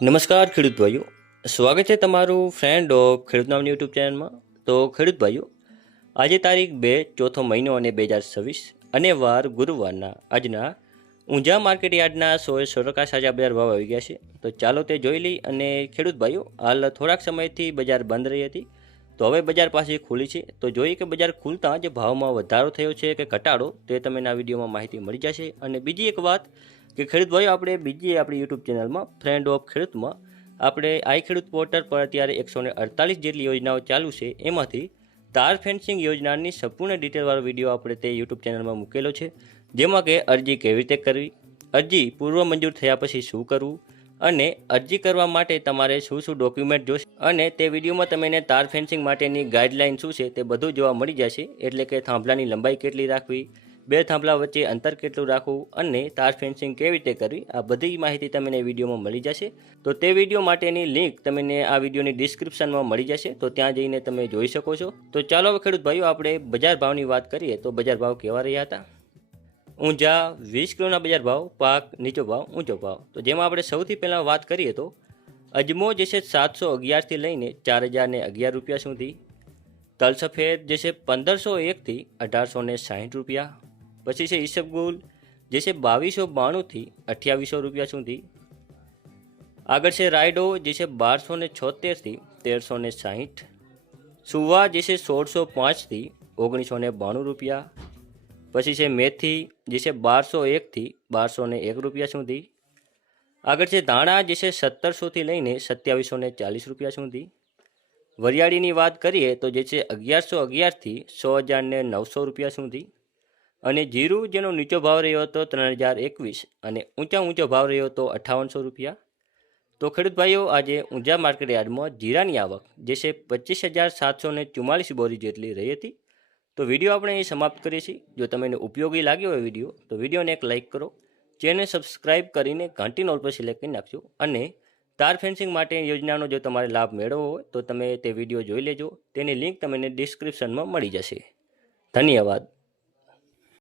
નમસ્કાર ખેડૂત ભાઈઓ, સ્વાગત છે તમારું ફ્રેન્ડ ઓફ ખેડૂત નામની યુટ્યુબ ચેનલમાં. તો ખેડૂત ભાઈઓ, આજે તારીખ 2 ચોથો મહિનો અને 2026 અને વાર ગુરુવારના આજના ઊંઝા માર્કેટ યાર્ડના 100 સાજા બજાર ભાવ આવી ગયા છે. તો ચાલો તે જોઈ લઈ. અને ખેડૂત ભાઈઓ, હાલ થોડાક સમયથી બજાર બંધ રહી હતી, તો હવે બજાર પાછી ખુલી છે. તો જોઈએ કે બજાર ખુલતા જે ભાવમાં વધારો થયો છે કે ઘટાડો, તે તમને આ વિડીયોમાં માહિતી મળી જશે. અને બીજી એક વાત કે ખેડૂત ભાઈઓ, આપણે બીજી આપણી યુટ્યુબ ચેનલમાં ફ્રેન્ડ ઓફ ખેડૂતમાં આપણે આઈ ખેડૂત પોર્ટલ પર અત્યારે 148 જેટલી યોજનાઓ ચાલુ છે. એમાંથી તાર ફેન્સિંગ યોજનાની સંપૂર્ણ ડિટેલવાળો વિડીયો આપણે તે યુટ્યુબ ચેનલમાં મૂકેલો છે, જેમાં કે અરજી કેવી રીતે કરવી, અરજી પૂર્વ મંજૂર થયા પછી શું કરવું, અને અરજી કરવા માટે તમારે શું શું ડોક્યુમેન્ટ જોશે, અને તે વિડીયોમાં તમને તાર ફેન્સિંગ માટેની ગાઈડલાઇન શું છે તે બધું જોવા મળી જશે. એટલે કે થાંભલાની લંબાઈ કેટલી રાખવી, બે થાંભલા વચ્ચે અંતર કેટલું રાખવું, અને તાર ફેન્સિંગ કેવી રીતે કરવી, આ બધી માહિતી તમને વિડીયોમાં મળી જશે. તો તે વિડીયો માટેની લિંક તમને આ વિડીયોની ડિસ્ક્રિપ્શનમાં મળી જશે, તો ત્યાં જઈને તમે જોઈ શકો છો. તો ચાલો હવે ખેડૂત ભાઈઓ, આપણે બજાર ભાવની વાત કરીએ. તો બજાર ભાવ કેવા રહ્યા હતા. ઊંઝા 20 કિલોના બજાર ભાવ, પાક નીચો ભાવ, ઊંચો ભાવ. તો જેમાં આપણે સૌથી પહેલાં વાત કરીએ તો અજમો જે છે 711થી લઈને 4011 રૂપિયા સુધી, તલ સફેદ જે છે 1501થી 1860 રૂપિયા. પછી છે ઈસબગુલ જે છે 2292થી 2800 રૂપિયા સુધી. આગળ છે રાયડો જે છે 1276થી 1360. સુવા જે છે 1605થી 1992 રૂપિયા. પછી છે મેથી જે છે 1201થી 1201 રૂપિયા સુધી. આગળ છે ધાણા જે છે 1700થી લઈને 2740 રૂપિયા સુધી. વરિયાળીની વાત કરીએ તો જે છે 1111થી 100,900 રૂપિયા સુધી. અને જીરું જેનો નીચો ભાવ રહ્યો હતો 3021 અને ઊંચો ભાવ રહ્યો હતો 5800 રૂપિયા. તો ખેડૂત ભાઈઓ, આજે ઊંઝા માર્કેટ યાર્ડમાં જીરાની આવક જે છે 25,744 બોરી જેટલી રહી હતી. તો વિડીયો આપણે અહીં સમાપ્ત કરીએ છીએ. જો તમને ઉપયોગી લાગ્યો હોય વિડીયો, તો વિડીયોને એક લાઇક કરો, ચેનલ સબસ્ક્રાઇબ કરીને ઘંટીનો ઓલ પર સિલેક્ટ કરી નાખજો. અને તાર ફેન્સિંગ માટે યોજનાનો જો તમારે લાભ મેળવવો હોય તો તમે તે વિડીયો જોઈ લેજો. તેની લિંક તમને ડિસ્ક્રિપ્શનમાં મળી જશે. ધન્યવાદ.